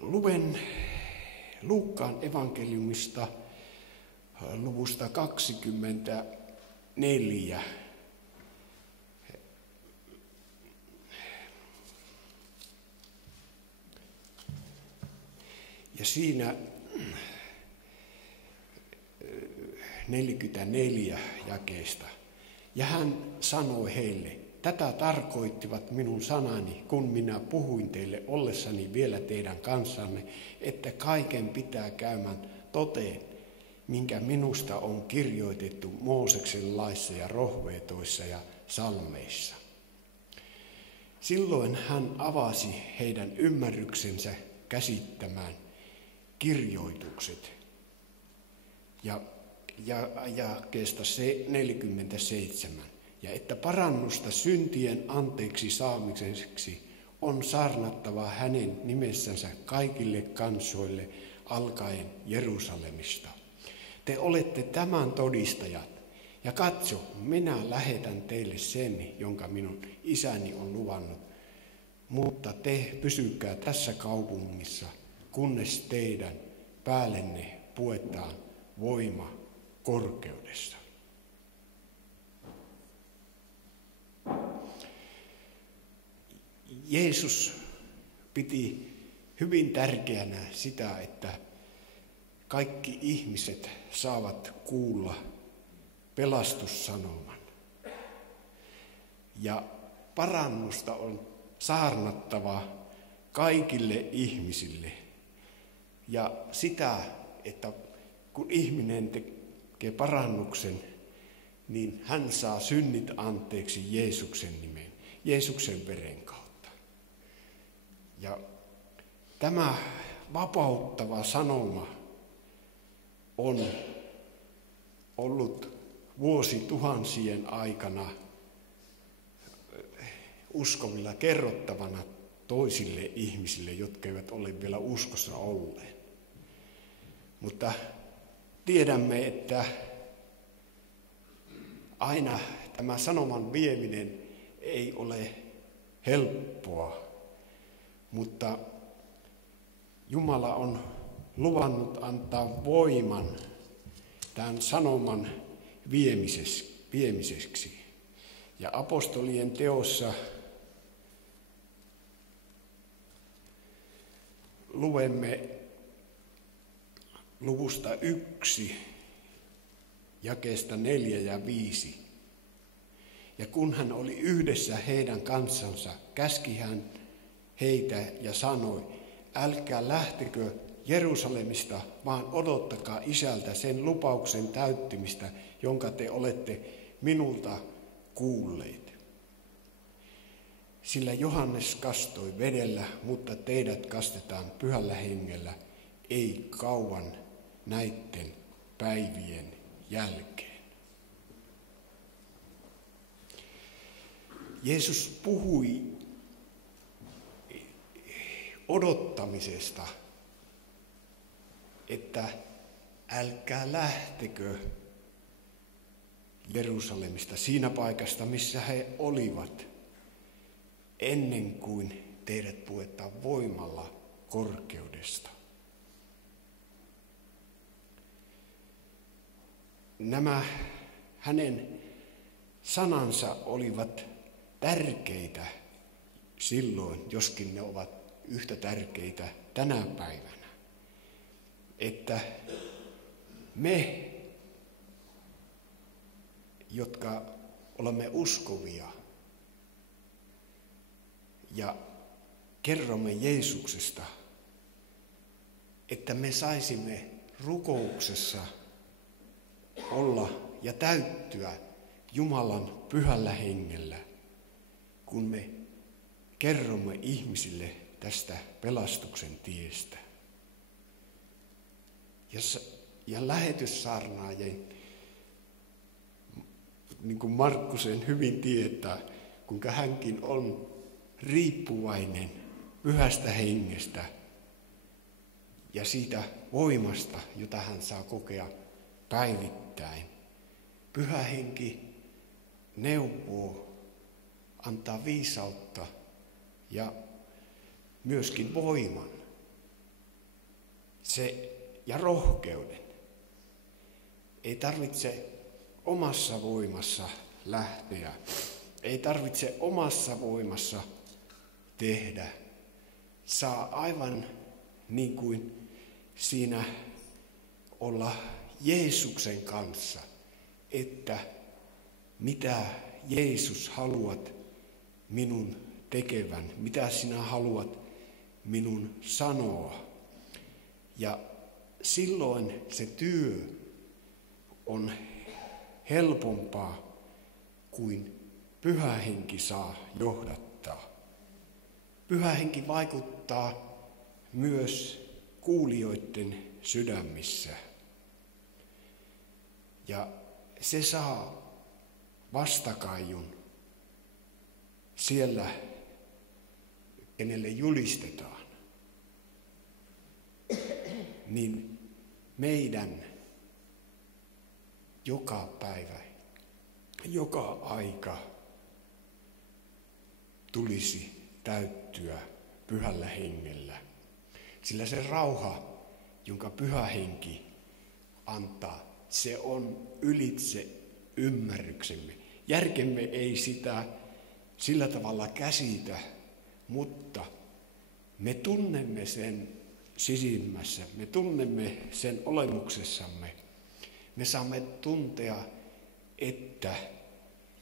Luen Luukkaan evankeliumista luvusta 24. Ja siinä 44 jakeesta. Ja hän sanoi heille, tätä tarkoittivat minun sanani, kun minä puhuin teille ollessani vielä teidän kanssanne, että kaiken pitää käymään toteen, minkä minusta on kirjoitettu Mooseksen laissa ja profeetoissa ja psalmeissa. Silloin hän avasi heidän ymmärryksensä käsittämään kirjoitukset. Ja jakeesta 47. Ja että parannusta syntien anteeksi saamiseksi on saarnattava hänen nimessänsä kaikille kansoille alkaen Jerusalemista. Te olette tämän todistajat. Ja katso, minä lähetän teille sen, jonka minun isäni on luvannut. Mutta te pysykää tässä kaupungissa, kunnes teidän päällenne puetaan voima korkeudesta. Jeesus piti hyvin tärkeänä sitä, että kaikki ihmiset saavat kuulla pelastussanoman. Ja parannusta on saarnattava kaikille ihmisille. Ja sitä, että kun ihminen tekee parannuksen, niin hän saa synnit anteeksi Jeesuksen nimeen, Jeesuksen veren kautta. Ja tämä vapauttava sanoma on ollut vuosituhansien aikana uskovilla kerrottavana toisille ihmisille, jotka eivät ole vielä uskossa olleet. Mutta tiedämme, että aina tämä sanoman vieminen ei ole helppoa, mutta Jumala on luvannut antaa voiman tämän sanoman viemiseksi. Ja apostolien teossa luemme luvusta 1, jakeesta 4 ja 5. Ja kun hän oli yhdessä heidän kanssansa, käski hän heitä ja sanoi, älkää lähtekö Jerusalemista, vaan odottakaa Isältä sen lupauksen täyttymistä, jonka te olette minulta kuulleet. Sillä Johannes kastoi vedellä, mutta teidät kastetaan Pyhällä Hengellä, ei kauan näitten päivien jälkeen. Jeesus puhui odottamisesta, että älkää lähtekö Jerusalemista, siinä paikasta, missä he olivat, ennen kuin teidät puetaan voimalla korkeudesta. Nämä hänen sanansa olivat tärkeitä silloin, joskin ne ovat yhtä tärkeitä tänä päivänä. Että me, jotka olemme uskovia ja kerromme Jeesuksesta, että me saisimme rukouksessa olla ja täyttyä Jumalan Pyhällä Hengellä, kun me kerromme ihmisille tästä pelastuksen tiestä. Ja lähetyssaarnaajien, niin kuin Markkus sen hyvin tietää, kuinka hänkin on riippuvainen Pyhästä Hengestä ja siitä voimasta, jota hän saa kokea päivittäin. Pyhä Henki neuvoo, antaa viisautta ja myöskin voiman ja rohkeuden. Ei tarvitse omassa voimassa lähteä. Ei tarvitse omassa voimassa tehdä. Saa aivan niin kuin siinä olla Jeesuksen kanssa, että mitä Jeesus haluat minun tekevän, mitä sinä haluat minun sanoa. Ja silloin se työ on helpompaa kuin Pyhä Henki saa johdattaa. Pyhä Henki vaikuttaa myös kuulijoiden sydämissä. Ja se saa vastakaiun siellä, kenelle julistetaan. Niin meidän joka päivä, joka aika tulisi täyttyä Pyhällä Hengellä. Sillä se rauha, jonka Pyhä Henki antaa, se on ylitse ymmärryksemme. Järkemme ei sitä sillä tavalla käsitä, mutta me tunnemme sen sisimmässä, me tunnemme sen olemuksessamme. Me saamme tuntea, että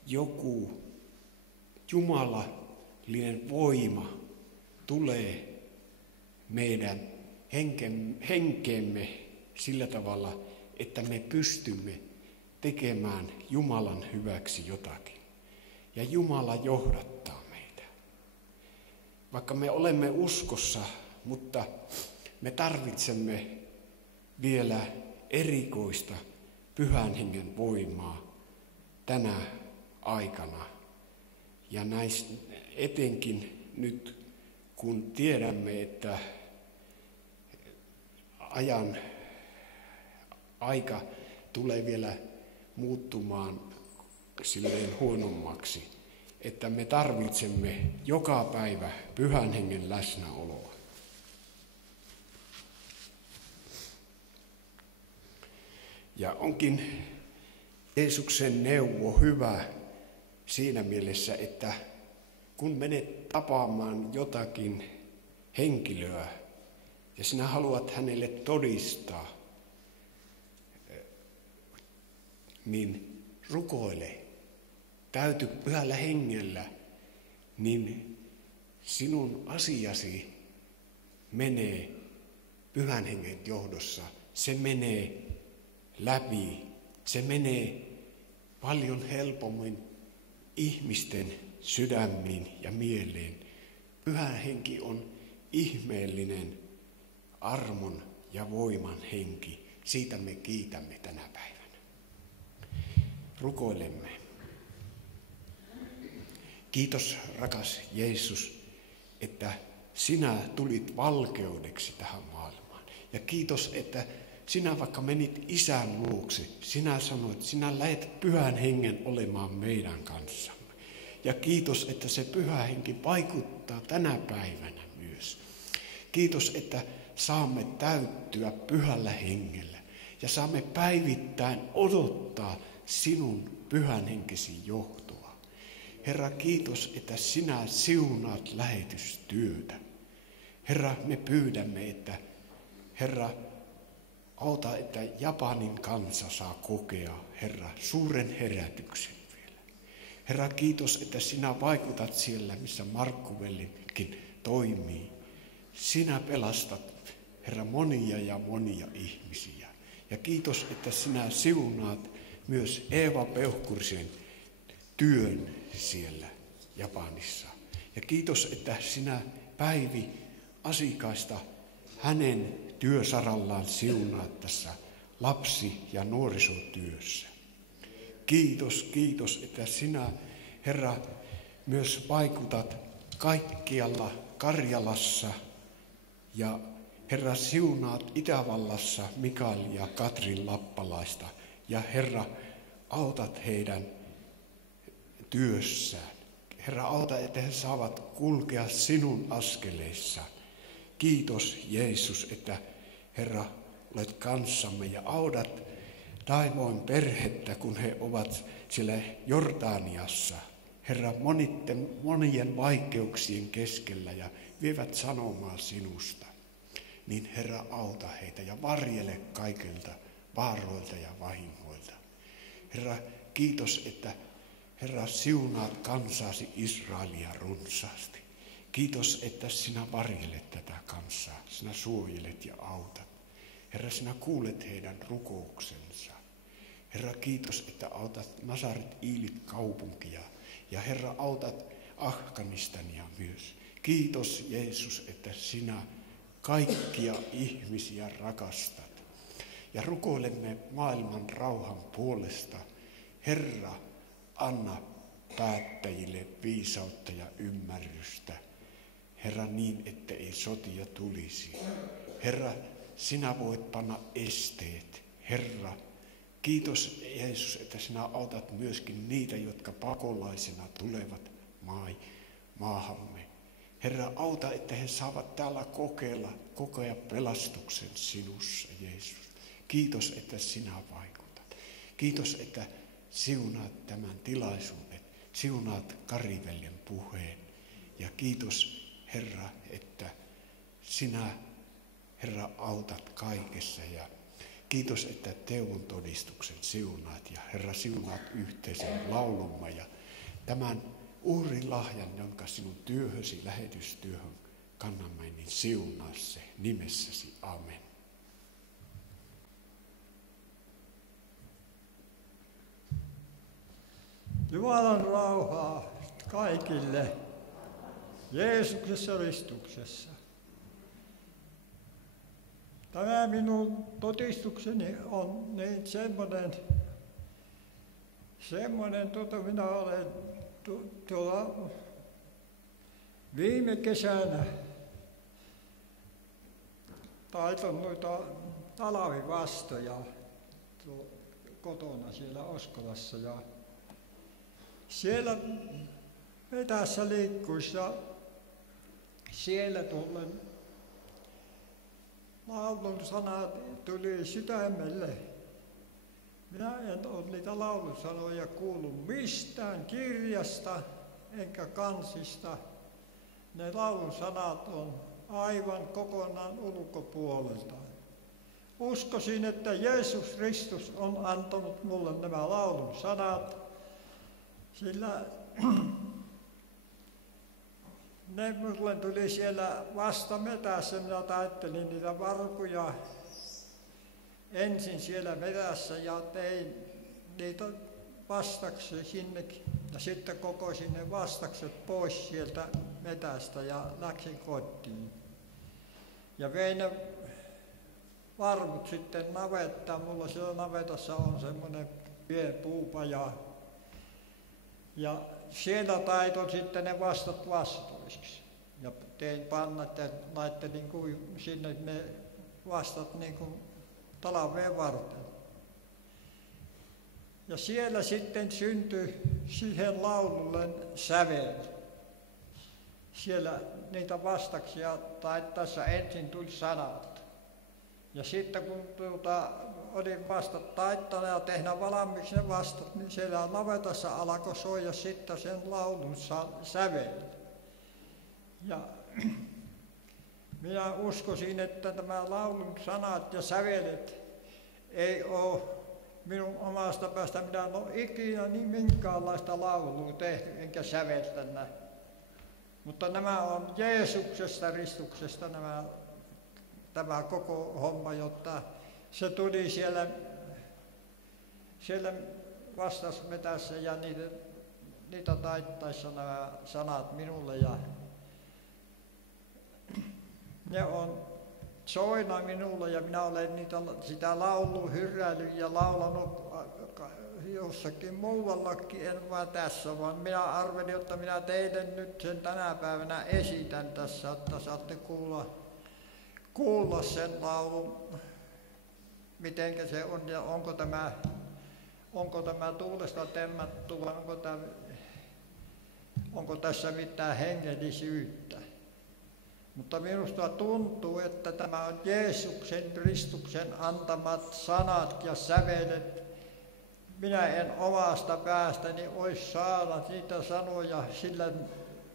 joku jumalallinen voima tulee meidän henkeemme sillä tavalla, että me pystymme tekemään Jumalan hyväksi jotakin. Ja Jumala johdattaa meitä. Vaikka me olemme uskossa, mutta me tarvitsemme vielä erikoista Pyhän Hengen voimaa tänä aikana. Ja etenkin nyt, kun tiedämme, että aika tulee vielä muuttumaan silleen huonommaksi, että me tarvitsemme joka päivä Pyhän Hengen läsnäoloa. Ja onkin Jeesuksen neuvo hyvä siinä mielessä, että kun menet tapaamaan jotakin henkilöä ja sinä haluat hänelle todistaa, niin rukoile, täyty Pyhällä Hengellä, niin sinun asiasi menee Pyhän Hengen johdossa. Se menee läpi, se menee paljon helpommin ihmisten sydämiin ja mieleen. Pyhä Henki on ihmeellinen armon ja voiman henki. Siitä me kiitämme tänä päivänä. Rukoilemme. Kiitos, rakas Jeesus, että sinä tulit valkeudeksi tähän maailmaan. Ja kiitos, että sinä vaikka menit Isän luokse, sinä sanoit, sinä lähet Pyhän Hengen olemaan meidän kanssamme. Ja kiitos, että se Pyhä Henki vaikuttaa tänä päivänä myös. Kiitos, että saamme täyttyä Pyhällä Hengellä ja saamme päivittäin odottaa sinun Pyhän Henkesi johtoa. Herra, kiitos, että sinä siunaat lähetystyötä. Herra, me pyydämme, että Herra, auta, että Japanin kansa saa kokea, Herra, suuren herätyksen vielä. Herra, kiitos, että sinä vaikutat siellä, missä Markku-velikin toimii. Sinä pelastat, Herra, monia ja monia ihmisiä. Ja kiitos, että sinä siunaat myös Eeva Peuhkurisen työn siellä Japanissa. Ja kiitos, että sinä Päivi Asikaista hänen työsarallaan siunaat tässä lapsi- ja nuorisotyössä. Kiitos, että sinä, Herra, myös vaikutat kaikkialla Karjalassa ja Herra, siunaat Itävallassa Mikael ja Katrin Lappalaista ja Herra, autat heidän työssään. Herra, auta, että he saavat kulkea sinun askeleissa. Kiitos, Jeesus, että Herra, olet kanssamme ja autat Taivoon perhettä, kun he ovat siellä Jordaniassa. Herra, monien vaikeuksien keskellä ja vievät sanomaa sinusta. Niin Herra, auta heitä ja varjele kaikilta vaaroilta ja vahingoilta. Herra, kiitos, että Herra, siunaat kansaasi Israelia runsaasti. Kiitos, että sinä varjelet tätä kansaa, sinä suojelet ja autat. Herra, sinä kuulet heidän rukouksensa. Herra, kiitos, että autat Nasaret-Iilit kaupunkia ja Herra, autat Afganistania myös. Kiitos, Jeesus, että sinä kaikkia ihmisiä rakastat. Ja rukoilemme maailman rauhan puolesta. Herra, anna päättäjille viisautta ja ymmärrystä. Herra, niin, että ei sotia tulisi. Herra, sinä voit panna esteet. Herra, kiitos Jeesus, että sinä autat myöskin niitä, jotka pakolaisena tulevat maahamme. Herra, auta, että he saavat täällä kokea pelastuksen sinussa, Jeesus. Kiitos, että sinä vaikutat. Kiitos, että siunaat tämän tilaisuuden, siunaat Kariveljen puheen. Ja kiitos, Herra, että sinä, Herra, autat kaikessa. Ja kiitos, että teon todistuksen siunaat. Ja Herra, siunaat yhteisen laulumme ja tämän uhrilahjan, jonka sinun työhösi, lähetystyöhön kannamme, niin siunaa se nimessäsi. Amen. Jumalan rauhaa kaikille Jeesuksessa ristuksessa. Tämä minun todistukseni on niin semmoinen minä olen tuolla viime kesänä taiton noita talvivastoja kotona siellä Oskolassa ja siellä metässä liikkuissa siellä tullen laulun sanat tuli sydämelle. Minä en ole niitä laulusanoja kuullut mistään kirjasta enkä kansista. Ne laulun sanat on aivan kokonaan ulkopuolelta. Uskoisin, että Jeesus Kristus on antanut mulle nämä laulun sanat, sillä ne mulle tuli siellä vasta metässä. Minä taittelin niitä varpuja ensin siellä metässä ja tein niitä vastaksi sinne ja sitten kokosin ne vastakset pois sieltä metästä ja läksin kotiin. Ja vein ne varvut sitten navettaan. Mulla siellä navetassa on semmoinen pieni puupaja. Ja siellä taitoin sitten ne vastat vastoiksi. Ja tein pannat ja laittelin sinne ne vastat niin kuin talveen varten. Ja siellä sitten syntyi siihen laululle sävel. Siellä niitä vastaksia taittaessa ensin tuli sanat. Ja sitten kun olin vastat taittanut ja tehnyt valmiiksi ne vastat, niin siellä navetassa alkoi soida sitten sen laulun sävel. Ja minä uskoisin, että tämä laulun sanat ja sävelet ei ole minun omasta päästä. Minä en ole ikinä niin minkäänlaista laulua tehty enkä säveltänyt. Mutta nämä on Jeesuksesta ristuksesta tämä koko homma, jotta se tuli siellä vastasmetässä ja niitä taittaessa nämä sanat minulle ja ne on soina minulle ja minä olen sitä laulua hyrräillyt ja laulanut jossakin muuallakin, en vaan tässä, vaan minä arvelin, että minä teille nyt sen tänä päivänä esitän tässä, että saatte kuulla sen laulun, mitenkä se on ja onko tämä tuulesta temmattu vai onko tässä mitään hengellisyyttä. Mutta minusta tuntuu, että tämä on Jeesuksen Kristuksen antamat sanat ja sävelet. Minä en omasta päästäni olisi saanut niitä sanoja, sillä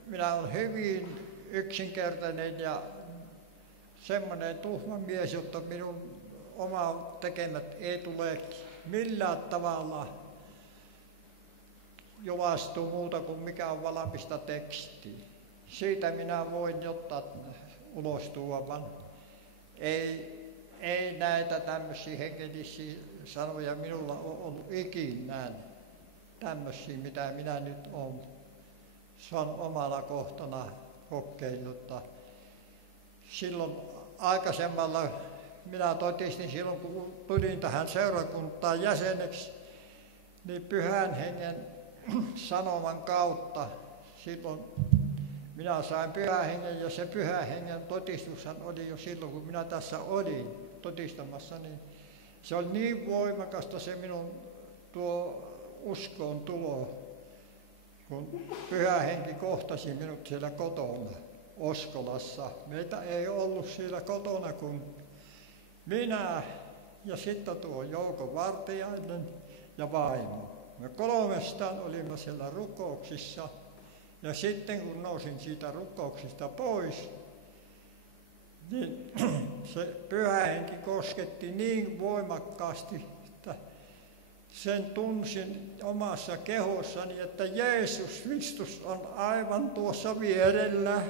minä olen hyvin yksinkertainen ja semmoinen tuhma mies, jotta minun oma tekemät ei tule millään tavalla jolastua muuta kuin mikä on valmista tekstiä. Siitä minä voin ottaa ulos tuovan. Ei näitä tämmöisiä hengellisiä sanoja minulla ole ollut ikinä. Tämmöisiä, mitä minä nyt olen. Se on omalla kohtana kokeillut. Silloin aikaisemmalla minä todistin silloin, kun tulin tähän seurakuntaan jäseneksi, niin Pyhän Hengen sanoman kautta silloin minä sain Pyhän Hengen, ja se Pyhän Hengen todistushan oli jo silloin, kun minä tässä olin todistamassa, niin se oli niin voimakasta se minun tuo uskoon tulo, kun Pyhä Henki kohtasi minut siellä kotona Oskolassa. Meitä ei ollut siellä kotona kuin minä ja sitten tuo Jouko Vartiainen ja vaimo. Me kolmestaan olimme siellä rukouksissa. Ja sitten kun nousin siitä rukouksista pois, niin se Pyhä Henki kosketti niin voimakkaasti, että sen tunsin omassa kehossani, että Jeesus Kristus on aivan tuossa vierellä.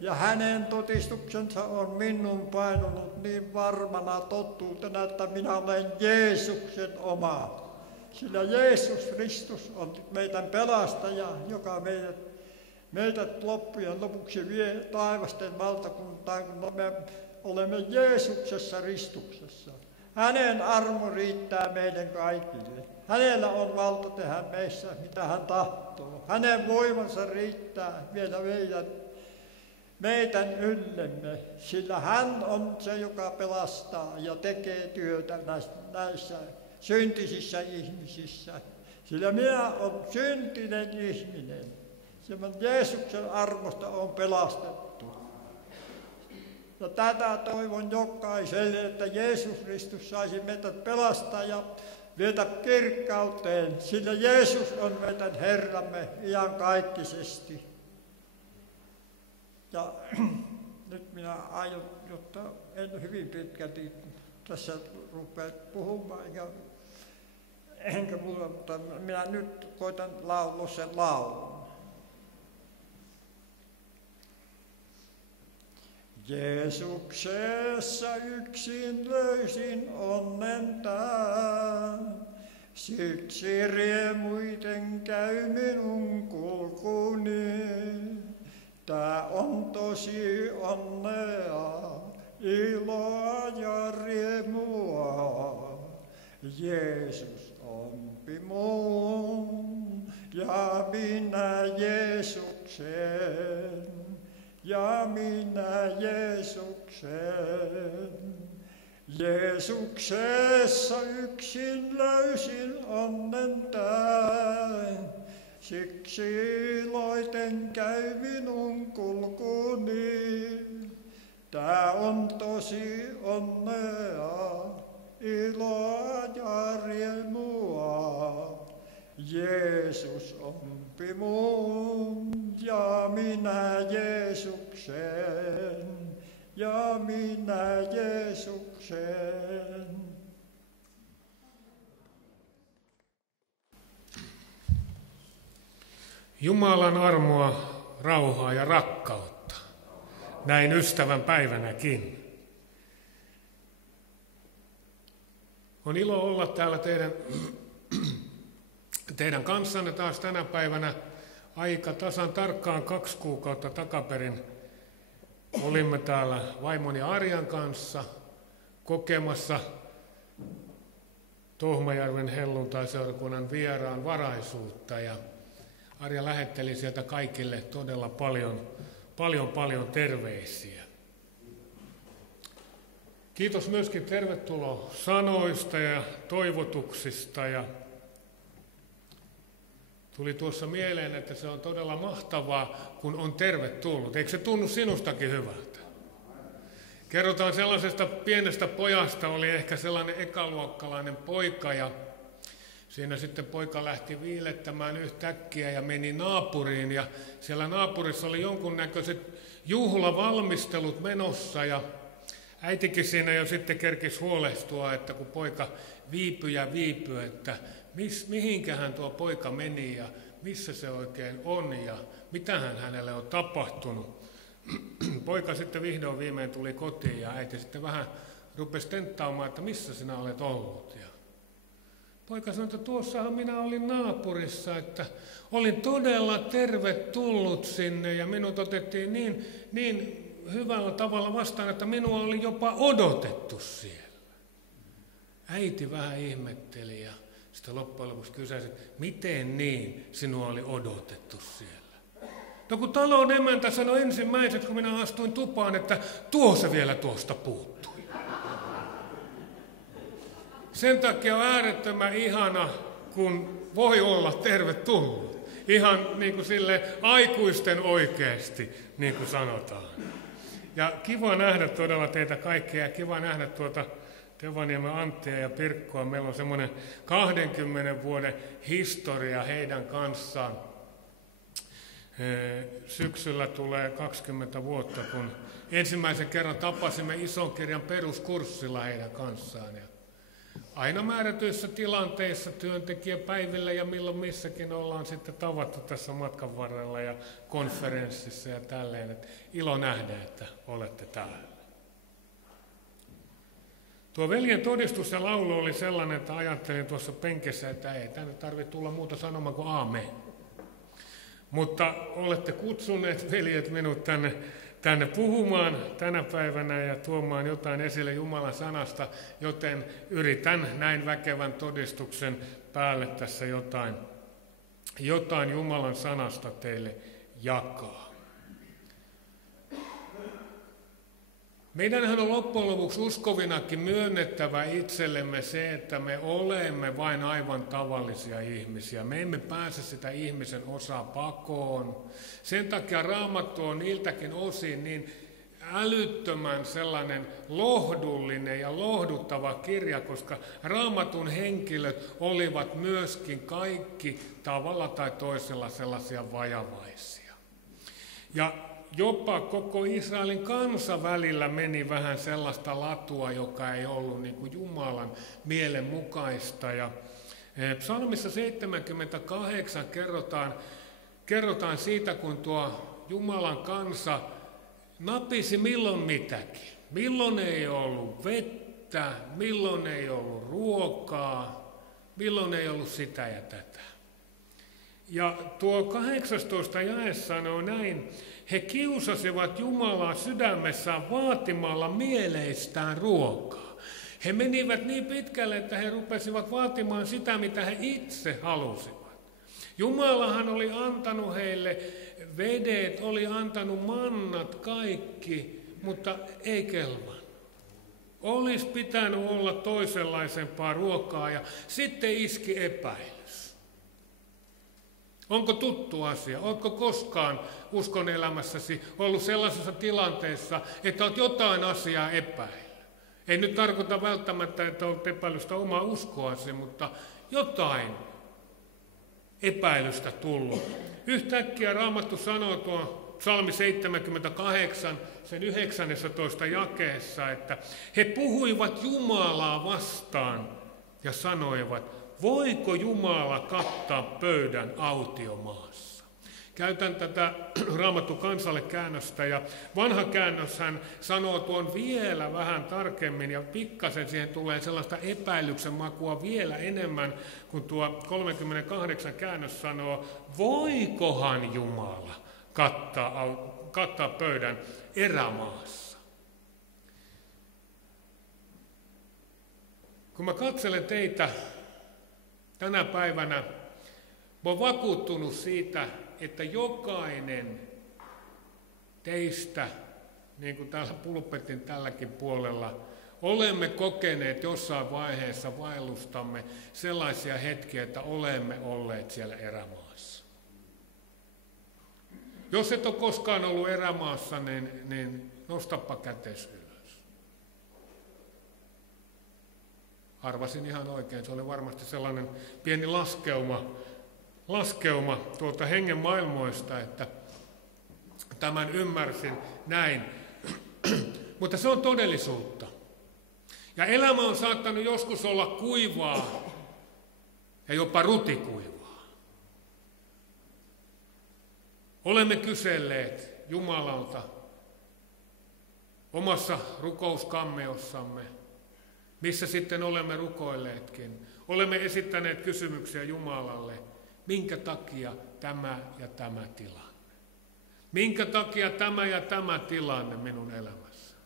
Ja hänen todistuksensa on minun painunut niin varmana totuutena, että minä olen Jeesuksen oma. Sillä Jeesus Kristus on meidän pelastaja, joka meidät loppujen lopuksi vie taivasten valtakuntaan, kun me olemme Jeesuksessa ristuksessa. Hänen armo riittää meidän kaikille. Hänellä on valta tehdä meissä, mitä hän tahtoo. Hänen voimansa riittää vielä meidän yllemme, sillä hän on se, joka pelastaa ja tekee työtä näissä syntisissä ihmisissä. Sillä minä olen syntinen ihminen. Jeesuksen armosta on pelastettu. Ja tätä toivon jokaiselle, että Jeesus Kristus saisi meidät pelastaa ja viedä kirkkauteen, sillä Jeesus on meidän Herramme iankaikkisesti. Ja nyt minä aion, jotta en hyvin pitkälti tässä rupea puhumaan, enkä muuta, mutta minä nyt koitan laulaa sen laulun. Jeesuksessa yksin löysin onnen tän, siksi riemuiten käy minun kulkuni. Tää on tosi onnea, iloa ja riemua. Jeesus ompi mun ja minä Jeesuksen. Ja minä Jeesuksen. Jeesuksessa yksin löysin onnen tän, siksi iloiten käy minun kulkuni. Tää on tosi onnea, iloa ja riemua. Jeesus ompi mun ja minä Jeesuksen, ja minä Jeesuksen. Jumalan armoa, rauhaa ja rakkautta, näin ystävän päivänäkin. On ilo olla täällä teidän kanssanne taas tänä päivänä. Aika tasan tarkkaan 2 kuukautta takaperin olimme täällä vaimoni Arjan kanssa kokemassa Tohmajärven helluntaiseurakunnan vieraan varaisuutta. Ja Arja lähetteli sieltä kaikille todella paljon terveisiä. Kiitos myöskin tervetuloa sanoista ja toivotuksista. Ja tuli tuossa mieleen, että se on todella mahtavaa, kun on tervetullut. Eikö se tunnu sinustakin hyvältä? Kerrotaan sellaisesta pienestä pojasta, oli ehkä sellainen ekaluokkalainen poika, ja siinä sitten poika lähti viilettämään yhtäkkiä ja meni naapuriin, ja siellä naapurissa oli jonkunnäköiset juhlavalmistelut menossa, ja äitikin siinä jo sitten kerkisi huolestua, että kun poika viipyi, että mihinkähän tuo poika meni ja missä se oikein on ja mitähän hänelle on tapahtunut. Poika sitten vihdoin viimein tuli kotiin ja äiti sitten vähän rupesi tenttaamaan, että missä sinä olet ollut. Ja poika sanoi, että tuossahan minä olin naapurissa, että olin todella tervetullut sinne ja minut otettiin niin hyvällä tavalla vastaan, että minua oli jopa odotettu siellä. Äiti vähän ihmetteli ja sitten loppujen lopuksi kysäsi, miten niin sinua oli odotettu siellä. No kun talon emäntä sanoi ensimmäiseksi, kun minä astuin tupaan, että tuo se vielä tuosta puuttui. Sen takia on äärettömän ihana, kun voi olla tervetullut. Ihan niin kuin sille aikuisten oikeasti, niin kuin sanotaan. Ja kiva nähdä todella teitä kaikkia ja kiva nähdä tuota Tevaniemen Anttia ja Pirkkoa. Meillä on semmoinen 20 vuoden historia heidän kanssaan. Syksyllä tulee 20 vuotta, kun ensimmäisen kerran tapasimme ison kirjan peruskurssilla heidän kanssaan. Ja aina määrätyissä tilanteissa, työntekijäpäivillä ja milloin missäkin ollaan sitten tavattu tässä matkan varrella ja konferenssissa ja tälleen. Että ilo nähdä, että olette täällä. Tuo veljen todistus ja laulu oli sellainen, että ajattelin tuossa penkessä, että ei tänne tarvitse tulla muuta sanomaan kuin aamen. Mutta olette kutsuneet, veljet, minut tänne puhumaan tänä päivänä ja tuomaan jotain esille Jumalan sanasta, joten yritän näin väkevän todistuksen päälle tässä jotain Jumalan sanasta teille jakaa. Meidänhän on loppujen lopuksi uskovinakin myönnettävä itsellemme se, että me olemme vain aivan tavallisia ihmisiä. Me emme pääse sitä ihmisen osaa pakoon. Sen takia Raamattu on niiltäkin osin niin älyttömän sellainen lohdullinen ja lohduttava kirja, koska Raamatun henkilöt olivat myöskin kaikki tavalla tai toisella sellaisia vajavaisia. Ja jopa koko Israelin kansa välillä meni vähän sellaista latua, joka ei ollut niin kuin Jumalan mielen mukaista. Ja psalmissa 78 kerrotaan siitä, kun tuo Jumalan kansa napisi milloin mitäkin. Milloin ei ollut vettä, milloin ei ollut ruokaa, milloin ei ollut sitä ja tätä. Ja tuo 18 jae sanoo näin, he kiusasivat Jumalaa sydämessään vaatimalla mieleistään ruokaa. He menivät niin pitkälle, että he rupesivat vaatimaan sitä, mitä he itse halusivat. Jumalahan oli antanut heille vedet, oli antanut mannat kaikki, mutta ei kelvannut. Olisi pitänyt olla toisenlaisempaa ruokaa ja sitten iski epäilys. Onko tuttu asia? Oletko koskaan uskon elämässäsi ollut sellaisessa tilanteessa, että olet jotain asiaa epäillä? Ei nyt tarkoita välttämättä, että olet epäilystä omaa uskoasi, mutta jotain epäilystä tullut. Yhtäkkiä Raamattu sanoo tuo psalmi 78, sen 19 jakeessa, että he puhuivat Jumalaa vastaan ja sanoivat, voiko Jumala kattaa pöydän autiomaassa? Käytän tätä Raamattu kansalle käännöstä ja vanha käännös hän sanoo tuon vielä vähän tarkemmin ja pikkasen siihen tulee sellaista epäilyksen makua vielä enemmän, kun tuo 38 käännös sanoo, voikohan Jumala kattaa pöydän erämaassa? Kun mä katselen teitä tänä päivänä, mä oon vakuuttunut siitä, että jokainen teistä, niin kuin täällä pulpetin tälläkin puolella, olemme kokeneet jossain vaiheessa vaellustamme sellaisia hetkiä, että olemme olleet siellä erämaassa. Jos et ole koskaan ollut erämaassa, niin nostapa kätesi ylös. Arvasin ihan oikein, se oli varmasti sellainen pieni laskeuma tuolta hengen maailmoista, että tämän ymmärsin näin. Mutta se on todellisuutta. Ja elämä on saattanut joskus olla kuivaa ja jopa rutikuivaa. Olemme kyselleet Jumalalta omassa rukouskammeossamme, missä sitten olemme rukoilleetkin. Olemme esittäneet kysymyksiä Jumalalle, minkä takia tämä ja tämä tilanne? Minkä takia tämä ja tämä tilanne minun elämässä?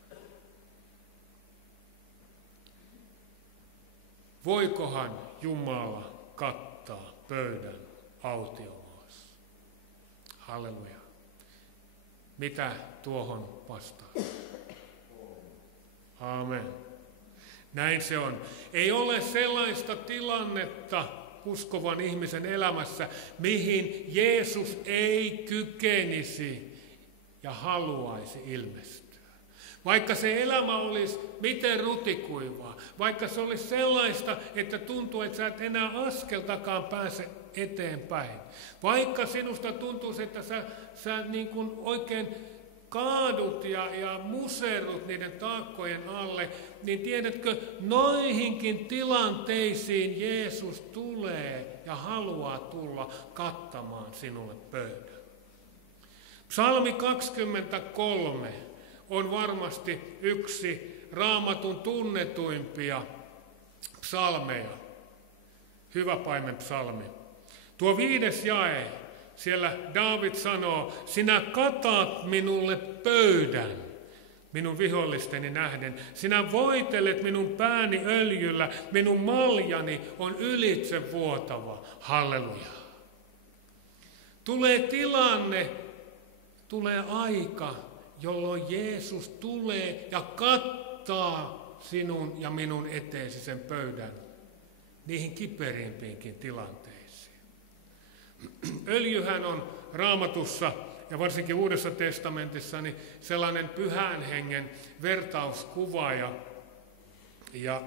Voikohan Jumala kattaa pöydän autiomaassa? Halleluja. Mitä tuohon vastaa? Aamen. Näin se on. Ei ole sellaista tilannetta uskovan ihmisen elämässä, mihin Jeesus ei kykenisi ja haluaisi ilmestyä. Vaikka se elämä olisi miten rutikuivaa, vaikka se olisi sellaista, että tuntuu, että sä et enää askeltakaan pääse eteenpäin. Vaikka sinusta tuntuisi, että sä niin kuin oikein kaadut ja muserrut niiden taakkojen alle, niin tiedätkö, noihinkin tilanteisiin Jeesus tulee ja haluaa tulla kattamaan sinulle pöydän. Psalmi 23 on varmasti yksi Raamatun tunnetuimpia psalmeja. Hyvä paimen psalmi. Tuo 5. jae, siellä Daavid sanoo, sinä kataat minulle pöydän minun vihollisteni nähden. Sinä voitelet minun pääni öljyllä, minun maljani on ylitse vuotava. Halleluja. Tulee tilanne, tulee aika, jolloin Jeesus tulee ja kattaa sinun ja minun eteesi sen pöydän niihin kiperimpiinkin tilanteisiin. Öljyhän on Raamatussa ja varsinkin Uudessa testamentissa niin sellainen pyhän hengen vertauskuva. Ja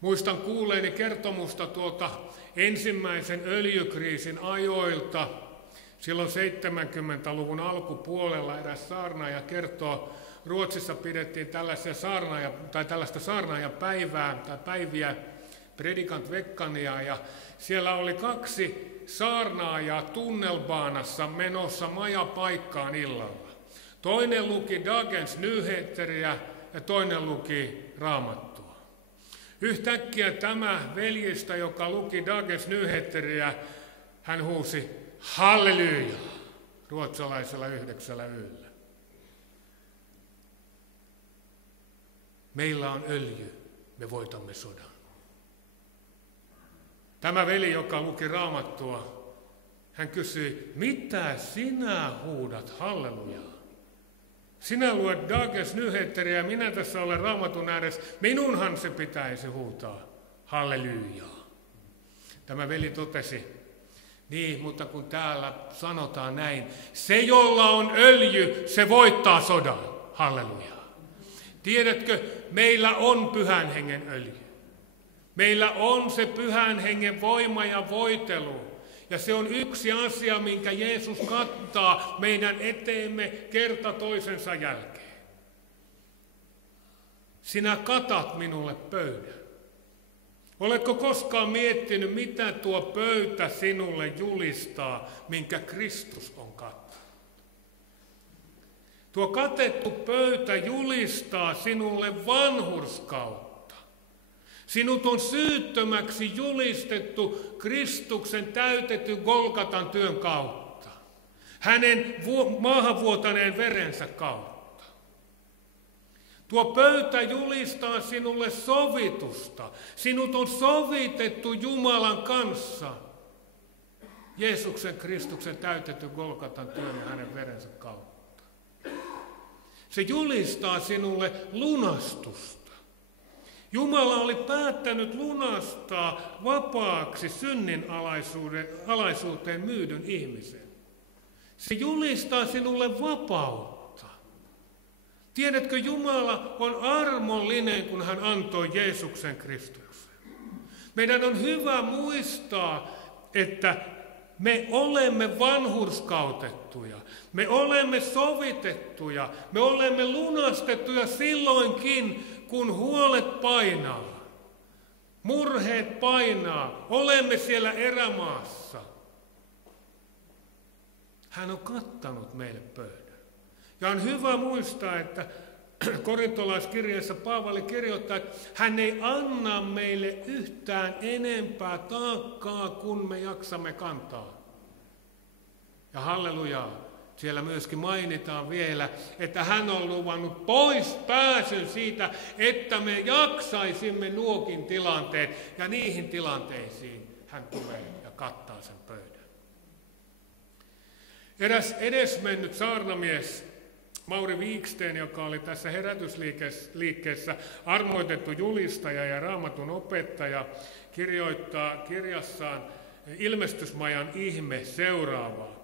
muistan kuulleeni kertomusta tuolta ensimmäisen öljykriisin ajoilta. Silloin 70-luvun alkupuolella eräs saarnaaja kertoo, Ruotsissa pidettiin tällaista saarnaajapäivää tai päiviä, predikant veckania, ja siellä oli 2 saarnaajaa tunnelbaanassa menossa majapaikkaan illalla. Toinen luki Dagens Nyheteriä ja toinen luki Raamattua. Yhtäkkiä tämä veljistä, joka luki Dagens Nyheteriä, hän huusi halleluja ruotsalaisella 9 yllä. Meillä on öljy, me voitamme sodan. Tämä veli, joka luki Raamattua, hän kysyi, mitä sinä huudat hallelujaa? Sinä luet Dagens Nyheteriä ja minä tässä olen Raamatun ääressä. Minunhan se pitäisi huutaa hallelujaa. Tämä veli totesi, niin, mutta kun täällä sanotaan näin, se jolla on öljy, se voittaa sodan. Hallelujaa. Tiedätkö, meillä on pyhän hengen öljy. Meillä on se pyhän hengen voima ja voitelu. Ja se on yksi asia, minkä Jeesus kattaa meidän eteemme kerta toisensa jälkeen. Sinä katat minulle pöydän. Oletko koskaan miettinyt, mitä tuo pöytä sinulle julistaa, minkä Kristus on kattanut? Tuo katettu pöytä julistaa sinulle vanhurskautta. Sinut on syyttömäksi julistettu Kristuksen täytetty Golgatan työn kautta. Hänen maahanvuotaneen verensä kautta. Tuo pöytä julistaa sinulle sovitusta. Sinut on sovitettu Jumalan kanssa. Jeesuksen Kristuksen täytetty Golgatan työn ja hänen verensä kautta. Se julistaa sinulle lunastusta. Jumala oli päättänyt lunastaa vapaaksi synnin alaisuuteen myydyn ihmisen. Se julistaa sinulle vapautta. Tiedätkö, Jumala on armollinen, kun hän antoi Jeesuksen Kristuksen. Meidän on hyvä muistaa, että me olemme vanhurskautettuja, me olemme sovitettuja, me olemme lunastettuja silloinkin, kun huolet painaa, murheet painaa, olemme siellä erämaassa. Hän on kattanut meille pöydän. Ja on hyvä muistaa, että korintolaiskirjeessä Paavali kirjoittaa, että hän ei anna meille yhtään enempää taakkaa, kun me jaksamme kantaa. Ja hallelujaa, siellä myöskin mainitaan vielä, että hän on luvannut pois pääsyn siitä, että me jaksaisimme nuokin tilanteet. Ja niihin tilanteisiin hän tulee ja kattaa sen pöydän. Eräs edesmennyt saarnamies, Mauri Wiksten, joka oli tässä herätysliikkeessä armoitettu julistaja ja raamatun opettaja, kirjoittaa kirjassaan Ilmestysmajan ihme seuraavaa.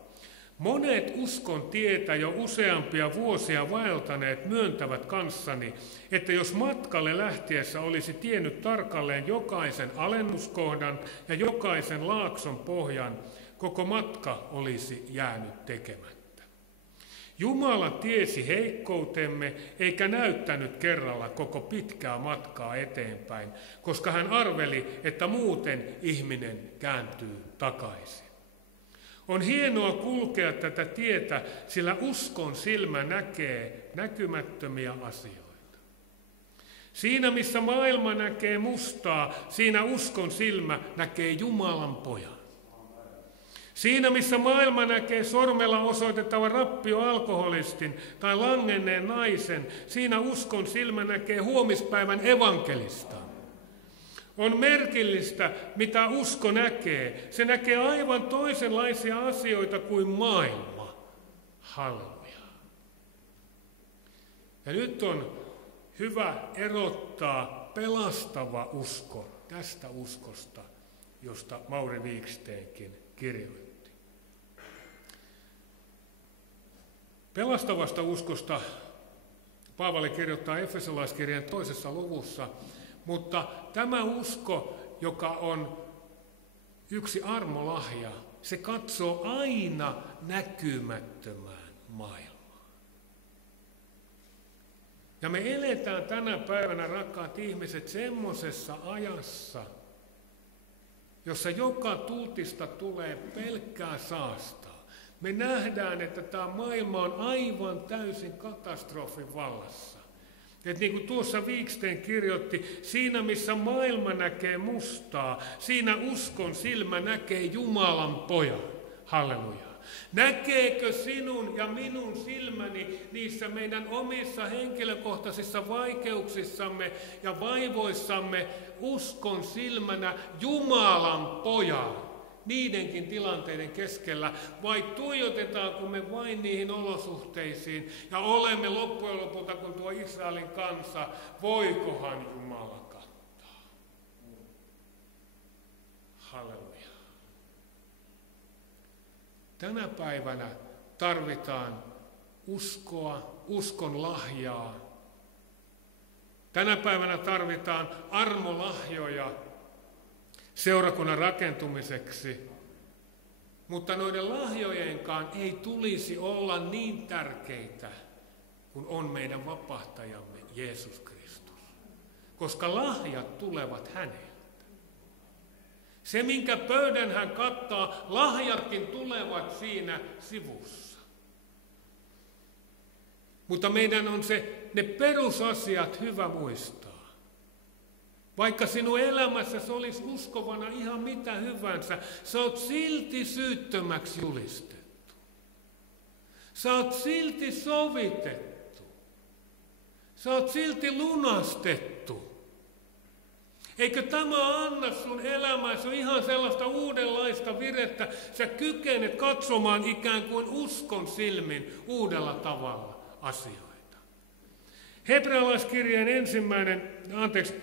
Monet uskon tietä jo useampia vuosia vaeltaneet myöntävät kanssani, että jos matkalle lähtiessä olisi tiennyt tarkalleen jokaisen alennuskohdan ja jokaisen laakson pohjan, koko matka olisi jäänyt tekemättä. Jumala tiesi heikkoutemme eikä näyttänyt kerralla koko pitkää matkaa eteenpäin, koska hän arveli, että muuten ihminen kääntyy takaisin. On hienoa kulkea tätä tietä, sillä uskon silmä näkee näkymättömiä asioita. Siinä missä maailma näkee mustaa, siinä uskon silmä näkee Jumalan pojan. Siinä missä maailma näkee sormella osoitettavan rappioalkoholistin tai langenneen naisen, siinä uskon silmä näkee huomispäivän evankelista. On merkillistä, mitä usko näkee. Se näkee aivan toisenlaisia asioita kuin maailma. Halleluja. Ja nyt on hyvä erottaa pelastava usko tästä uskosta, josta Mauri Wikstenkin kirjoitti. Pelastavasta uskosta Paavali kirjoittaa Efesolaiskirjeen 2. luvussa, mutta tämä usko, joka on yksi armolahja, se katsoo aina näkymättömään maailmaan. Ja me eletään tänä päivänä, rakkaat ihmiset, semmoisessa ajassa, jossa joka tuutista tulee pelkkää saastaa. Me nähdään, että tämä maailma on aivan täysin katastrofin vallassa. Että niin kuin tuossa Wiksten kirjoitti, siinä missä maailma näkee mustaa, siinä uskon silmä näkee Jumalan pojan. Halleluja. Näkeekö sinun ja minun silmäni niissä meidän omissa henkilökohtaisissa vaikeuksissamme ja vaivoissamme uskon silmänä Jumalan pojan niidenkin tilanteiden keskellä, vai tuijotetaanko me vain niihin olosuhteisiin ja olemme loppujen lopulta kuin tuo Israelin kansa, voikohan Jumala kattaa? Halleluja. Tänä päivänä tarvitaan uskoa, uskon lahjaa. Tänä päivänä tarvitaan armolahjoja seurakunnan rakentumiseksi, mutta noiden lahjojenkaan ei tulisi olla niin tärkeitä kuin on meidän vapahtajamme Jeesus Kristus, koska lahjat tulevat häneltä. Se, minkä pöydän hän kattaa, lahjatkin tulevat siinä sivussa. Mutta meidän on ne perusasiat hyvä muistaa. Vaikka sinun elämässäsi olisi uskovana ihan mitä hyvänsä, sä oot silti syyttömäksi julistettu. Sä oot silti sovitettu. Sä oot silti lunastettu. Eikö tämä anna sun elämässä ihan sellaista uudenlaista virettä? Sä kykenet katsomaan ikään kuin uskon silmin uudella tavalla asioita. Hebrealaiskirjeen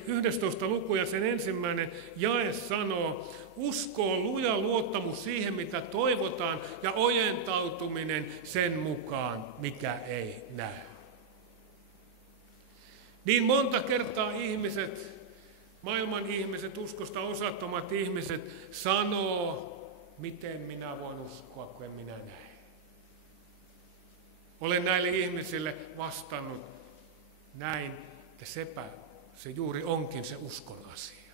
11. luku ja sen 1. jae sanoo, usko on luja luottamus siihen, mitä toivotaan, ja ojentautuminen sen mukaan, mikä ei näy. Niin monta kertaa ihmiset, maailman ihmiset, uskosta osattomat ihmiset sanoo, miten minä voin uskoa, kun en minä näe. Olen näille ihmisille vastannut näin, että se juuri onkin se uskon asia.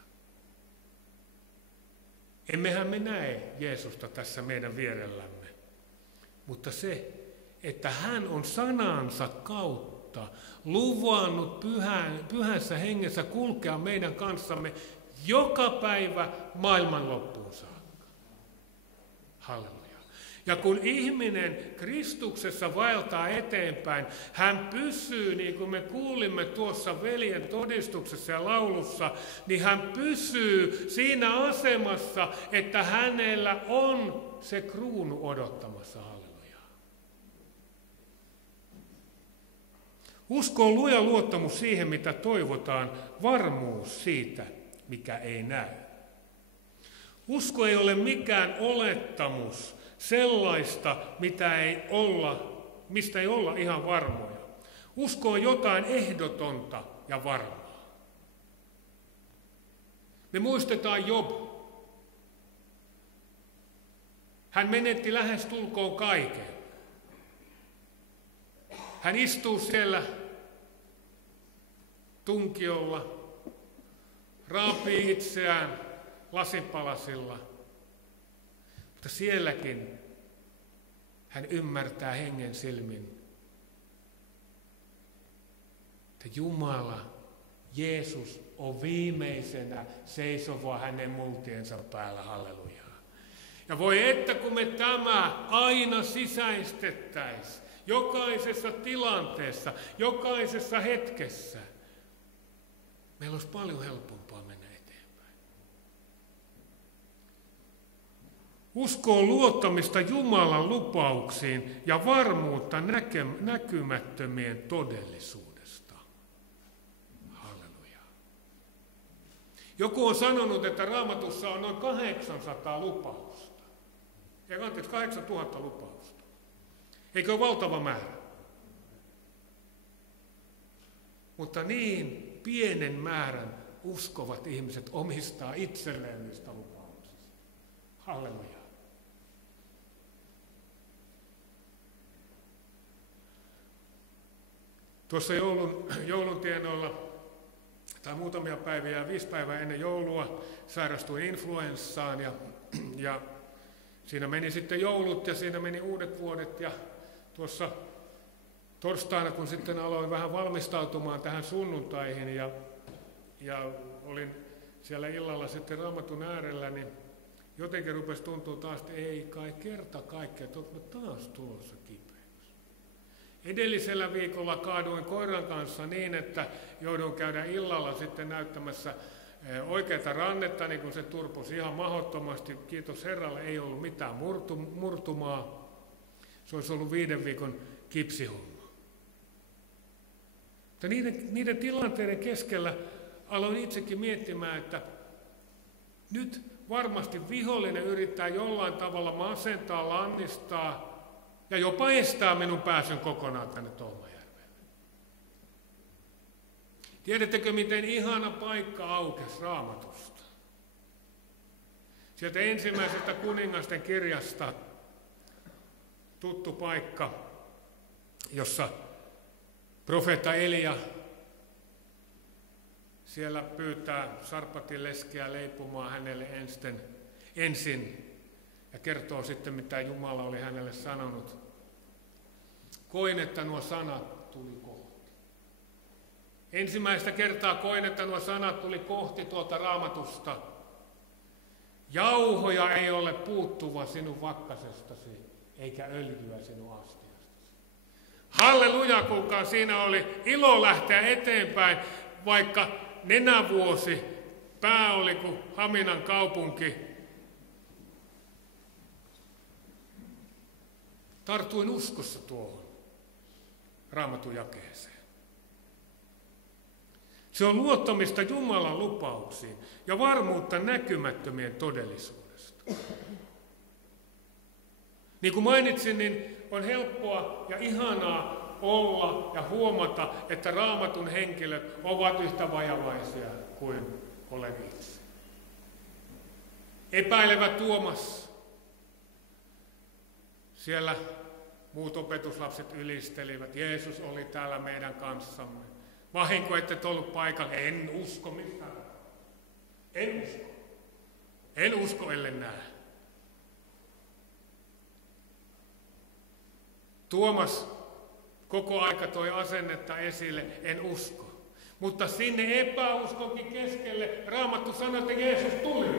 Emmehän me näe Jeesusta tässä meidän vierellämme, mutta se, että hän on sanansa kautta luvannut pyhässä hengessä kulkea meidän kanssamme joka päivä maailman loppuun saakka. Halleluja. Ja kun ihminen Kristuksessa vaeltaa eteenpäin, hän pysyy, niin kuin me kuulimme tuossa veljen todistuksessa ja laulussa, niin hän pysyy siinä asemassa, että hänellä on se kruunu odottamassa. Halleluja. Usko on luja luottamus siihen, mitä toivotaan, varmuus siitä, mikä ei näy. Usko ei ole mikään olettamus sellaista, mistä ei olla ihan varmoja. Usko on jotain ehdotonta ja varmaa. Me muistetaan Job. Hän menetti lähestulkoon kaiken. Hän istuu siellä tunkiolla, raapii itseään lasinpalasilla, mutta sielläkin hän ymmärtää hengen silmin, että Jumala, Jeesus on viimeisenä seisova hänen multiensa päällä, halleluja. Ja voi että kun me tämä aina sisäistettäisiin, jokaisessa tilanteessa, jokaisessa hetkessä, meillä olisi paljon helpompaa mennä eteenpäin. Usko on luottamista Jumalan lupauksiin ja varmuutta näkymättömien todellisuudesta. Halleluja. Joku on sanonut, että Raamatussa on noin 800 lupausta. Ja 8000 lupausta. Eikö ole valtava määrä? Mutta niin pienen määrän uskovat ihmiset omistaa itselleen niistä lupauksista. Halleluja. Tuossa joulun tienoilla, tai muutamia päiviä, 5 päivää ennen joulua, sairastuin influenssaan ja siinä meni sitten joulut ja siinä meni uudet vuodet ja tuossa torstaina, kun sitten aloin vähän valmistautumaan tähän sunnuntaihin ja olin siellä illalla sitten Raamatun äärellä, niin jotenkin rupesi tuntua taas, että ei kai kerta kaikkea, että olen taas tulossa kipeäksi. Edellisellä viikolla kaaduin koiran kanssa niin, että joudun käydä illalla sitten näyttämässä oikeata rannetta, niin kun se turposi ihan mahdottomasti. Kiitos Herralle, ei ollut mitään murtumaa. Se olisi ollut 5 viikon kipsihomma. Mutta niiden tilanteiden keskellä aloin itsekin miettimään, että nyt varmasti vihollinen yrittää jollain tavalla masentaa, lannistaa ja jopa estää minun pääsyn kokonaan tänne Toomajärvelle. Tiedättekö, miten ihana paikka aukesi Raamatusta? Sieltä ensimmäisestä kuningasten kirjasta tuttu paikka, jossa profeetta Elia siellä pyytää Sarpatin leskeä leipomaan hänelle ensin ja kertoo sitten, mitä Jumala oli hänelle sanonut. Koin, että nuo sanat tuli kohti. Ensimmäistä kertaa koin, että nuo sanat tuli kohti tuolta Raamatusta. Jauhoja ei ole puuttuva sinun vakkasestasi, eikä öljyä sinun astiastasi. Halleluja, kuulkaa, siinä oli ilo lähteä eteenpäin, vaikka nenävuosi, pää oli kuin Haminan kaupunki. Tartuin uskossa tuohon Raamatun jakeeseen. Se on luottamista Jumalan lupauksiin ja varmuutta näkymättömien todellisuudesta. Niin kuin mainitsin, niin on helppoa ja ihanaa olla ja huomata, että Raamatun henkilöt ovat yhtä vajavaisia kuin olen itse. Epäilevä Tuomas. Siellä muut opetuslapset ylistelivät. Jeesus oli täällä meidän kanssamme. Vahinko, ette ollut paikalla. En usko mitään. En usko. En usko, ellen näe. Tuomas koko aika toi asennetta esille, en usko. Mutta sinne epäuskonkin keskelle Raamattu sanoi, että Jeesus tuli.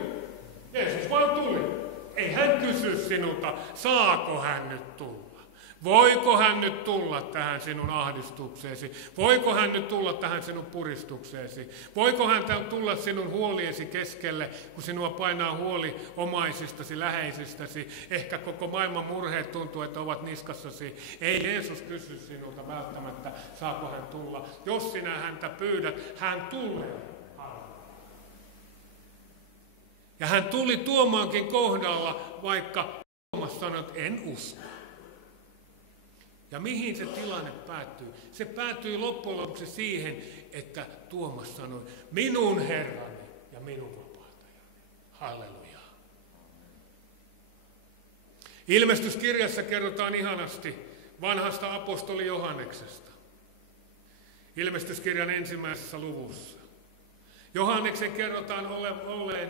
Jeesus vaan tuli. Ei hän kysy sinulta, saako hän nyt tulla. Voiko hän nyt tulla tähän sinun ahdistukseesi? Voiko hän nyt tulla tähän sinun puristukseesi? Voiko hän tulla sinun huoliesi keskelle, kun sinua painaa huoli omaisistasi, läheisistäsi? Ehkä koko maailman murheet tuntuu, että ovat niskassasi. Ei Jeesus kysy sinulta välttämättä, saako hän tulla. Jos sinä häntä pyydät, hän tulee. Ja hän tuli Tuomaankin kohdalla, vaikka Tuomas sanoi, että en usko. Ja mihin se tilanne päättyy? Se päättyy loppujen lopuksi siihen, että Tuomas sanoi, minun Herrani ja minun vapahtajani. Halleluja. Ilmestyskirjassa kerrotaan ihanasti vanhasta apostoli Johanneksesta. Ilmestyskirjan 1. luvussa. Johanneksen kerrotaan olleen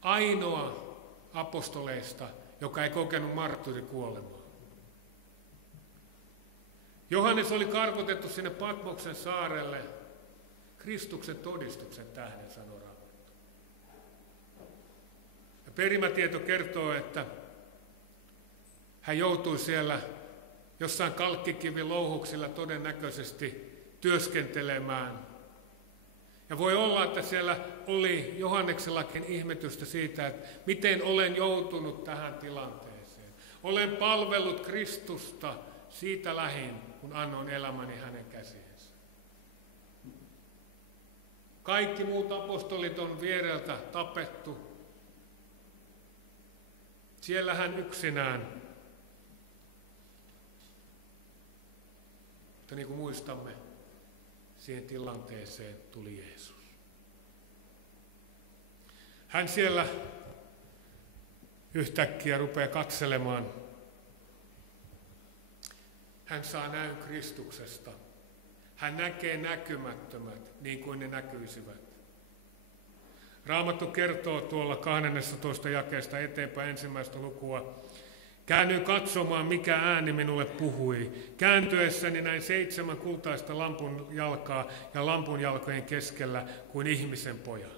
ainoa apostoleista, joka ei kokenut marttyyrikuolemaa. Johannes oli karkotettu sinne Patmoksen saarelle Kristuksen todistuksen tähden, sanoo Raamattu. Ja perimätieto kertoo, että hän joutui siellä jossain kalkkikivilouhuksilla todennäköisesti työskentelemään. Ja voi olla, että siellä oli Johanneksellakin ihmetystä siitä, että miten olen joutunut tähän tilanteeseen. Olen palvellut Kristusta siitä lähin, kun annoin elämäni hänen käsiinsä. Kaikki muut apostolit on viereltä tapettu. Siellä hän yksinään. Mutta niin kuin muistamme, siihen tilanteeseen tuli Jeesus. Hän siellä yhtäkkiä rupeaa katselemaan. Hän saa näyn Kristuksesta. Hän näkee näkymättömät niin kuin ne näkyisivät. Raamattu kertoo tuolla 12 jakeesta eteenpäin 1. lukua. Käännyin katsomaan, mikä ääni minulle puhui. Kääntyessäni näin 7 kultaista lampun jalkaa ja lampun jalkojen keskellä kuin ihmisen pojan.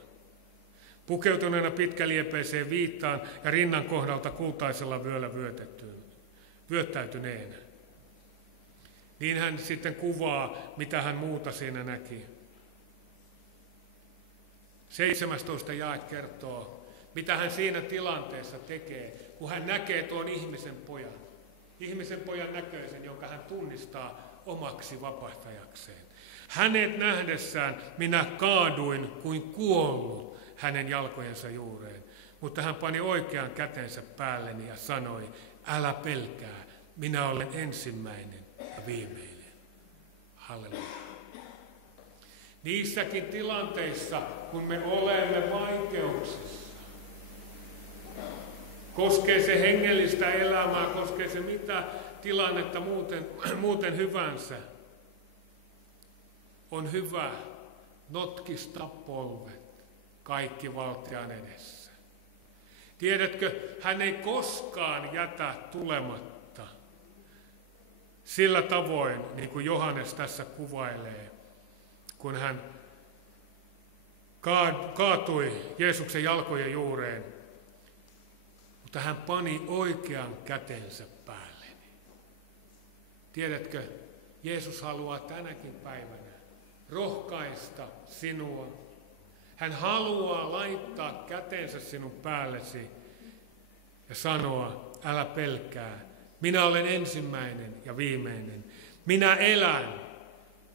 Pukeutuneena pitkäliepeiseen viittaan ja rinnan kohdalta kultaisella vyöllä vyöttäytyneenä. Niin hän sitten kuvaa, mitä hän muuta siinä näki. 17 jae kertoo, mitä hän siinä tilanteessa tekee, kun hän näkee tuon ihmisen pojan näköisen, jonka hän tunnistaa omaksi vapahtajakseen. Hänet nähdessään minä kaaduin kuin kuollut hänen jalkojensa juureen, mutta hän pani oikean kätensä päälleni ja sanoi, älä pelkää, minä olen ensimmäinen ja viimeinen. Halleluja. Niissäkin tilanteissa, kun me olemme vaikeuksissa, koskee se hengellistä elämää, koskee se mitä tilannetta muuten hyvänsä, on hyvä notkistaa polvet kaikki valtian edessä. Tiedätkö, hän ei koskaan jätä tulematta sillä tavoin, niin kuin Johannes tässä kuvailee, kun hän kaatui Jeesuksen jalkojen juureen, mutta hän pani oikean kätensä päälleni. Tiedätkö, Jeesus haluaa tänäkin päivänä rohkaista sinua. Hän haluaa laittaa kätensä sinun päällesi ja sanoa, älä pelkää, minä olen ensimmäinen ja viimeinen. Minä elän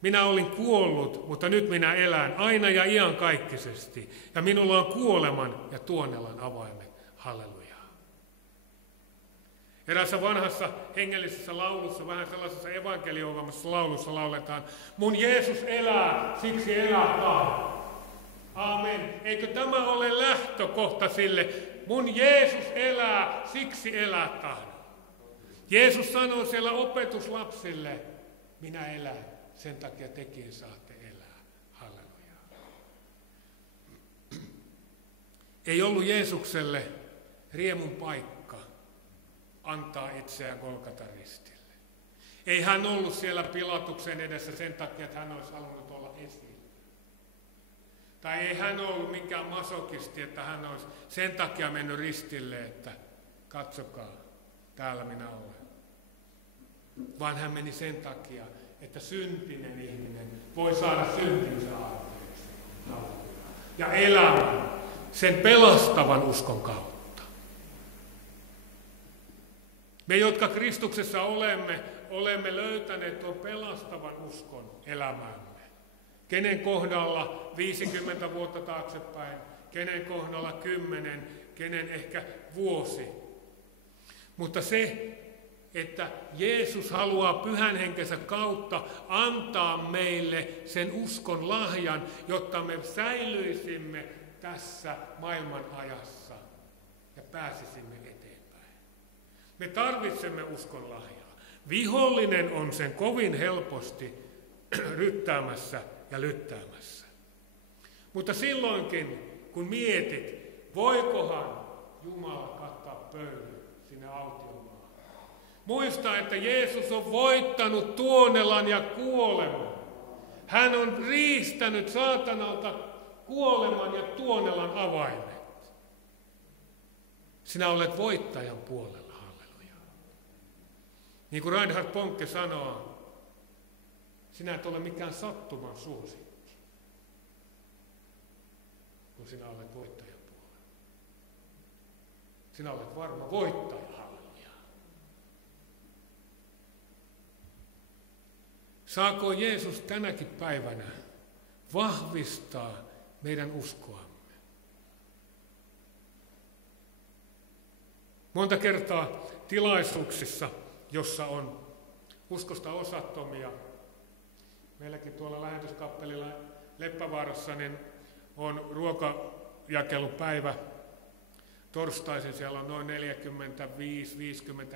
Minä olin kuollut, mutta nyt minä elän aina ja iankaikkisesti. Ja minulla on kuoleman ja tuonelan avaimet. Halleluja. Erässä vanhassa hengellisessä laulussa, vähän sellaisessa evankelioivamassa laulussa lauletaan, mun Jeesus elää, siksi elää tahdon. Aamen. Eikö tämä ole lähtökohta sille? Mun Jeesus elää, siksi elää tahdon. Jeesus sanoo siellä opetuslapsille, minä elän, sen takia tekin saatte elää. Halleluja. Ei ollut Jeesukselle riemun paikka antaa itseään Golgatan ristille. Ei hän ollut siellä Pilatuksen edessä sen takia, että hän olisi halunnut olla esillä. Tai ei hän ollut mikään masokisti, että hän olisi sen takia mennyt ristille, että katsokaa, täällä minä olen. Vaan hän meni sen takia, että syntinen ihminen voi saada syntinsä anteeksi. Ja elämän sen pelastavan uskon kautta. Me, jotka Kristuksessa olemme löytäneet tuon pelastavan uskon elämäämme. Kenen kohdalla 50 vuotta taaksepäin, kenen kohdalla 10, kenen ehkä vuosi. Mutta se, että Jeesus haluaa Pyhän Henkensä kautta antaa meille sen uskon lahjan, jotta me säilyisimme tässä maailman ajassa ja pääsisimme eteenpäin. Me tarvitsemme uskon lahjaa. Vihollinen on sen kovin helposti ryttäämässä ja lyttäämässä. Mutta silloinkin, kun mietit, voikohan Jumala kattaa pöydän sinne autiomaahan. Muista, että Jeesus on voittanut tuonelan ja kuoleman. Hän on riistänyt saatanalta kuoleman ja tuonelan avaimet. Sinä olet voittajan puolella. Niin kuin Reinhard Bonke sanoo, sinä et ole mikään sattuman suosikki, kun sinä olet voittajan puolella. Sinä olet varma voittaja, halleluja. Saako Jeesus tänäkin päivänä vahvistaa meidän uskoamme? Monta kertaa tilaisuuksissa, jossa on uskosta osattomia. Meilläkin tuolla lähetyskappelilla Leppävaarassa niin on ruokajakelupäivä. Torstaisin siellä on noin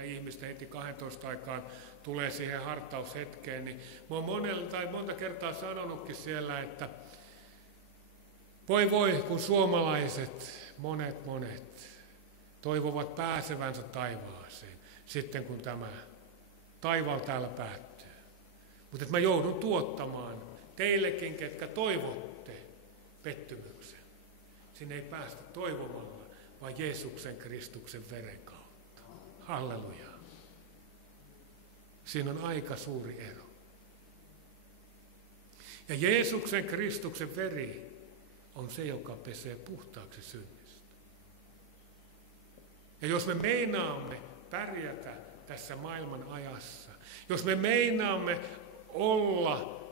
45-50 ihmistä heti 12 aikaan tulee siihen hartaushetkeen. Niin mä oon monta kertaa sanonutkin siellä, että voi kun suomalaiset, monet toivovat pääsevänsä taivaaseen. Sitten kun tämä taivaalla täällä päättyy. Mutta mä joudun tuottamaan teillekin, ketkä toivotte pettymyksen. Sinne ei päästä toivomalla, vaan Jeesuksen Kristuksen veren kautta. Halleluja. Siinä on aika suuri ero. Ja Jeesuksen Kristuksen veri on se, joka pesee puhtaaksi synnistä. Ja jos me meinaamme pärjätä tässä maailman ajassa, jos me meinaamme olla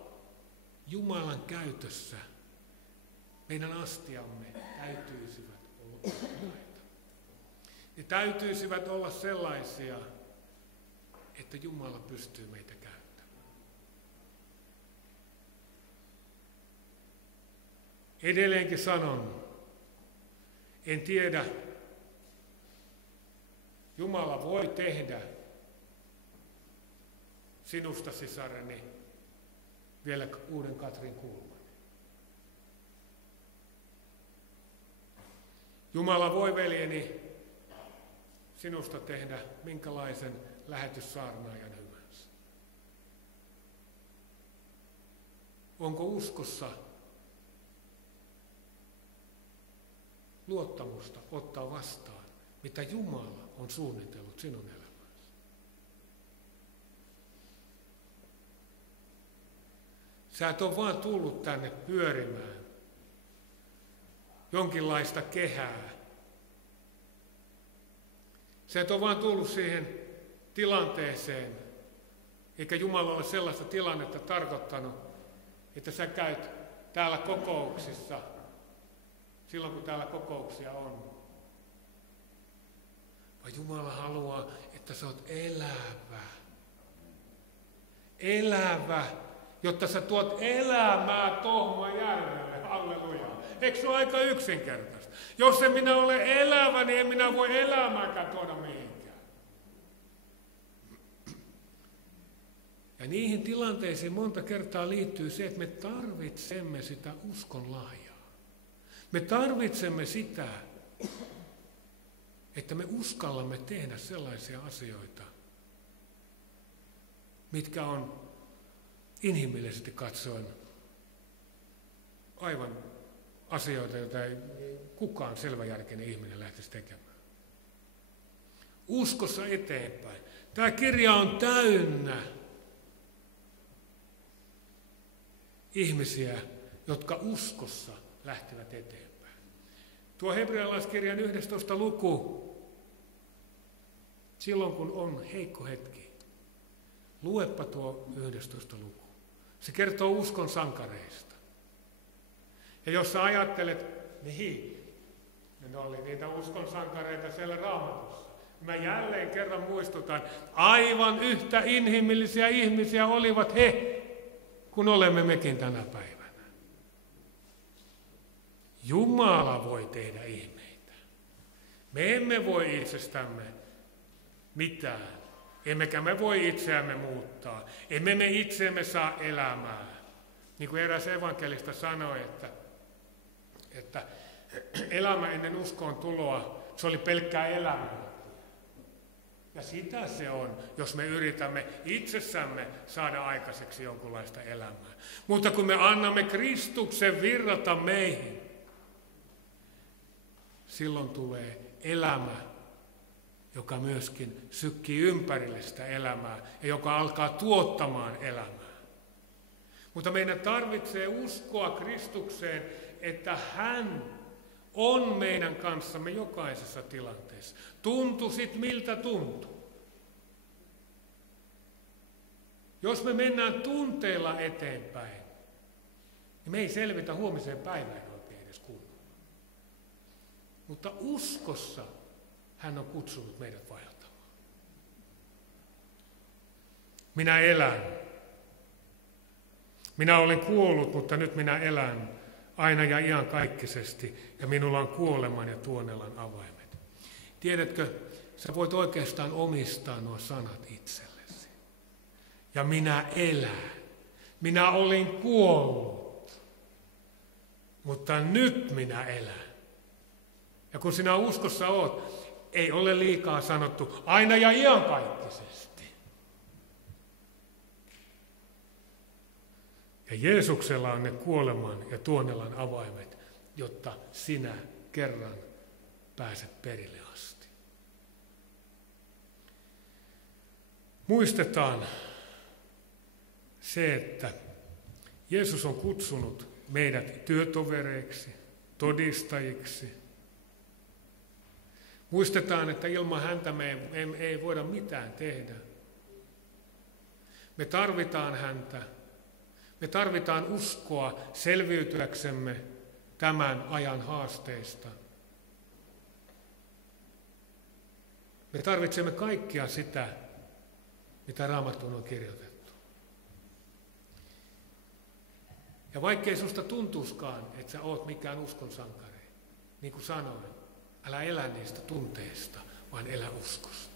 Jumalan käytössä, meidän astiamme täytyisivät olla puhtaita. Ne täytyisivät olla sellaisia, että Jumala pystyy meitä käyttämään. Edelleenkin sanon, en tiedä, Jumala voi tehdä sinusta, sisareni, vielä uuden Katrin Kulman. Jumala voi, veljeni, sinusta tehdä minkälaisen lähetyssaarnaajan hyvänsä. Onko uskossa luottamusta ottaa vastaan, mitä Jumala on suunnitellut sinun elämääsi? Sä et ole vaan tullut tänne pyörimään jonkinlaista kehää. Sä et ole vaan tullut siihen tilanteeseen, eikä Jumala ole sellaista tilannetta tarkoittanut, että sä käyt täällä kokouksissa silloin, kun täällä kokouksia on. Vaan Jumala haluaa, että sä oot elävä. Elävä, jotta sä tuot elämää Tohmajärvelle. Halleluja. Eikö se ole aika yksinkertaista? Jos en minä ole elävä, niin en minä voi elämääkään tuoda mihinkään. Ja niihin tilanteisiin monta kertaa liittyy se, että me tarvitsemme sitä uskon lahjaa. Me tarvitsemme sitä, että me uskallamme tehdä sellaisia asioita, mitkä on inhimillisesti katsoen aivan asioita, joita ei kukaan selväjärkinen ihminen lähtisi tekemään. Uskossa eteenpäin. Tämä kirja on täynnä ihmisiä, jotka uskossa lähtevät eteenpäin. Tuo hebrealaiskirjan 11. luku, silloin kun on heikko hetki, luepa tuo 11. luku. Se kertoo uskon sankareista. Ja jos sä ajattelet, niin ne oli niitä uskon sankareita siellä Raamatussa. Mä jälleen kerran muistutan, aivan yhtä inhimillisiä ihmisiä olivat he, kun olemme mekin tänä päivänä. Jumala voi tehdä ihmeitä. Me emme voi itsestämme mitään. Emmekä me voi itseämme muuttaa. Emme me itseämme saa elämää. Niin kuin eräs evankelista sanoi, että elämä ennen uskoon tuloa, se oli pelkkää elämää. Ja sitä se on, jos me yritämme itsessämme saada aikaiseksi jonkunlaista elämää. Mutta kun me annamme Kristuksen virrata meihin, silloin tulee elämä, joka myöskin sykkii ympärille sitä elämää ja joka alkaa tuottamaan elämää. Mutta meidän tarvitsee uskoa Kristukseen, että hän on meidän kanssamme jokaisessa tilanteessa. Tuntu sit miltä tuntuu. Jos me mennään tunteilla eteenpäin, niin me ei selvitä huomiseen päivään oikein edes kunnolla. Mutta uskossa hän on kutsunut meidät vaeltamaan. Minä elän. Minä olen kuollut, mutta nyt minä elän aina ja iankaikkisesti, ja minulla on kuoleman ja tuonelan avaimet. Tiedätkö, sä voit oikeastaan omistaa nuo sanat itsellesi. Ja minä elän. Minä olin kuollut, mutta nyt minä elän. Ja kun sinä uskossa oot, ei ole liikaa sanottu aina ja iankaikkisesti. Ja Jeesuksella on ne kuoleman ja tuonelan avaimet, jotta sinä kerran pääset perille asti. Muistetaan se, että Jeesus on kutsunut meidät työtovereiksi, todistajiksi. Muistetaan, että ilman häntä me ei voida mitään tehdä. Me tarvitaan häntä. Me tarvitaan uskoa selviytyäksemme tämän ajan haasteista. Me tarvitsemme kaikkia sitä, mitä Raamattuun on kirjoitettu. Ja vaikkei susta tuntuiskaan, että sä oot mikään uskon sankari, niin kuin sanoin, älä elä niistä tunteista, vaan elä uskosta.